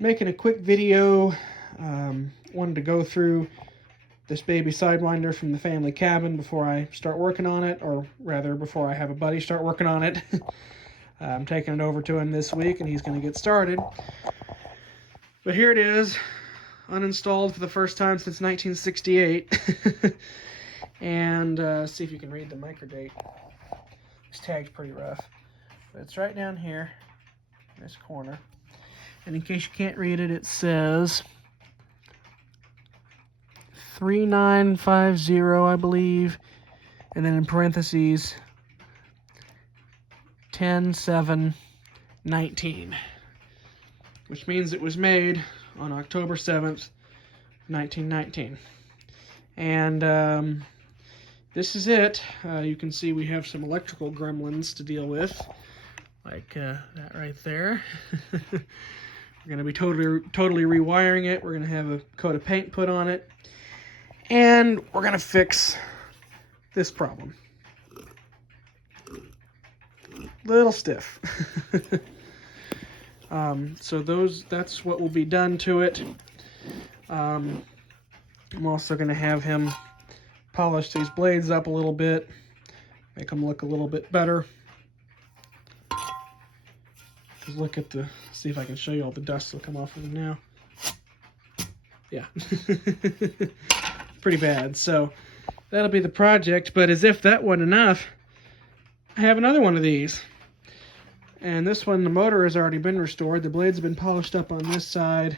Making a quick video. Wanted to go through this baby Sidewinder from the family cabin before I start working on it, or rather before I have a buddy start working on it. I'm taking it over to him this week and he's going to get started. But here it is, uninstalled for the first time since 1968. And see if you can read the microdate. This tag's pretty rough, but it's right down here in this corner. And in case you can't read it, it says 3950, I believe, and then in parentheses 10/7/19, which means it was made on October 7th, 1919. And this is it. You can see we have some electrical gremlins to deal with, like that right there. We're going to be totally rewiring it. We're going to have a coat of paint put on it. And we're going to fix this problem. Little stiff. So that's what will be done to it. I'm also going to have him polish these blades up a little bit, make them look a little bit better. Just look at see if I can show you all the dust that'll come off of them now. Yeah. Pretty bad. So that'll be the project, but as if that wasn't enough, I have another one of these. And this one, the motor has already been restored. The blades have been polished up on this side.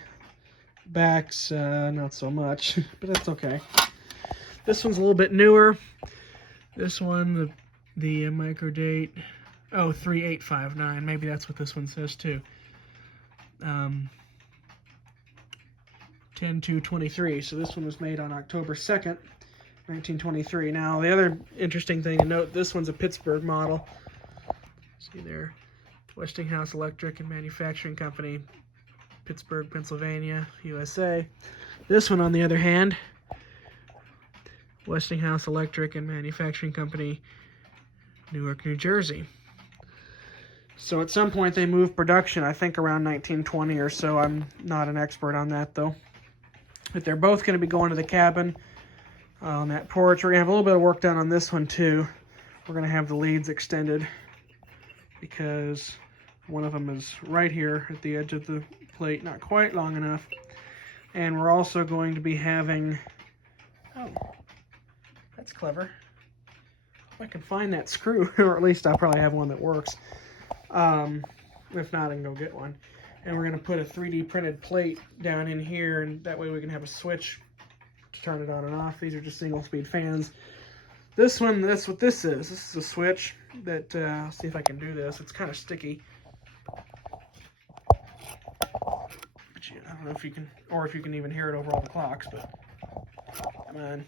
Backs, not so much, but that's okay. This one's a little bit newer. This one, the microdate, 3859. Maybe that's what this one says too. 10/2/23. So this one was made on October 2nd, 1923. Now, the other interesting thing to note, this one's a Pittsburgh model. See there, Westinghouse Electric and Manufacturing Company, Pittsburgh, Pennsylvania, USA. This one, on the other hand, Westinghouse Electric and Manufacturing Company, Newark, New Jersey. So at some point they moved production, I think around 1920 or so. I'm not an expert on that though. But they're both going to be going to the cabin on that porch. We're going to have a little bit of work done on this one too. We're going to have the leads extended because one of them is right here at the edge of the plate, not quite long enough. And we're also going to be having, oh, that's clever. If I can find that screw, or at least I'll probably have one that works. If not, I can go get one. And we're going to put a 3D printed plate down in here, and that way we can have a switch to turn it on and off. These are just single speed fans. This one, that's what this is. This is a switch that, I'll see if I can do this. It's kind of sticky. But I don't know if you can, or if you can even hear it over all the clocks, but come on.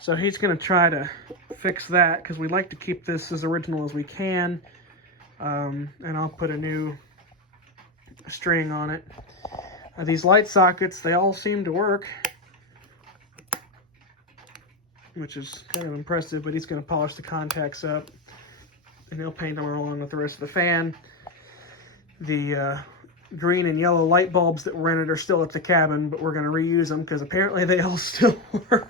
So he's going to try to fix that because we'd like to keep this as original as we can. And I'll put a new string on it. These light sockets, they all seem to work, which is kind of impressive, but he's going to polish the contacts up and he'll paint them along with the rest of the fan. The green and yellow light bulbs that were in it are still at the cabin, but we're going to reuse them because apparently they all still work.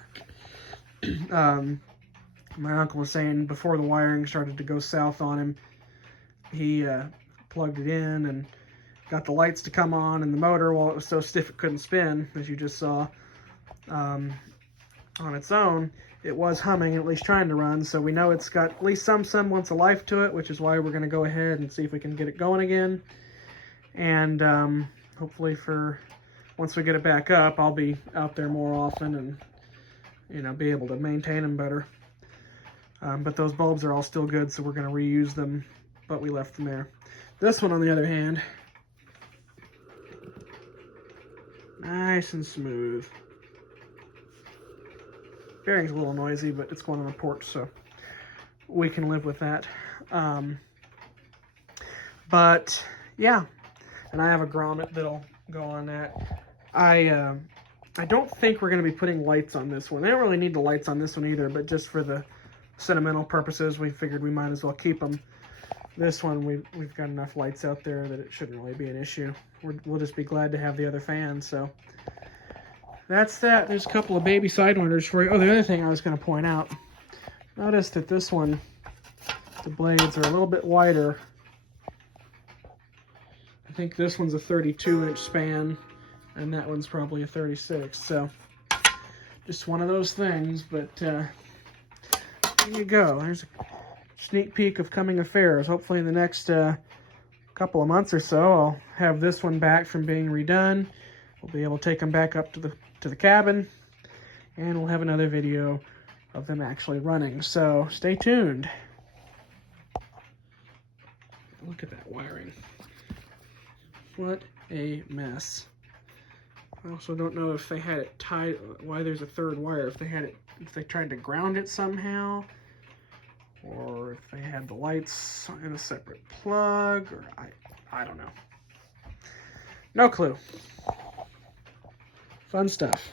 My uncle was saying before the wiring started to go south on him, he plugged it in and got the lights to come on, and the motor, while it was so stiff it couldn't spin, as you just saw, on its own, it was humming, at least trying to run, so we know it's got at least some semblance of life to it, which is why we're going to go ahead and see if we can get it going again. And hopefully once we get it back up, I'll be out there more often and, you know, be able to maintain them better. But those bulbs are all still good, so we're going to reuse them, but we left them there. This one, on the other hand, nice and smooth. Bearing's a little noisy, but it's going on the porch, so we can live with that. But yeah, and I have a grommet that'll go on that. I don't think we're going to be putting lights on this one. I don't really need the lights on this one either, but just for the sentimental purposes, we figured we might as well keep them. This one, we've got enough lights out there that it shouldn't really be an issue. We'll just be glad to have the other fan, so that's that. There's a couple of baby Sidewinders for you. Oh, the other thing I was going to point out, notice that this one, the blades are a little bit wider. I think this one's a 32-inch span, and that one's probably a 36, so just one of those things, but there you go. There's a sneak peek of coming affairs. Hopefully in the next couple of months or so, I'll have this one back from being redone. We'll be able to take them back up to the cabin, and we'll have another video of them actually running. So stay tuned. Look at that wiring. What a mess. I also don't know if they had it tied, why there's a third wire, if they tried to ground it somehow, or if they had the lights in a separate plug, or I don't know. No clue. Fun stuff.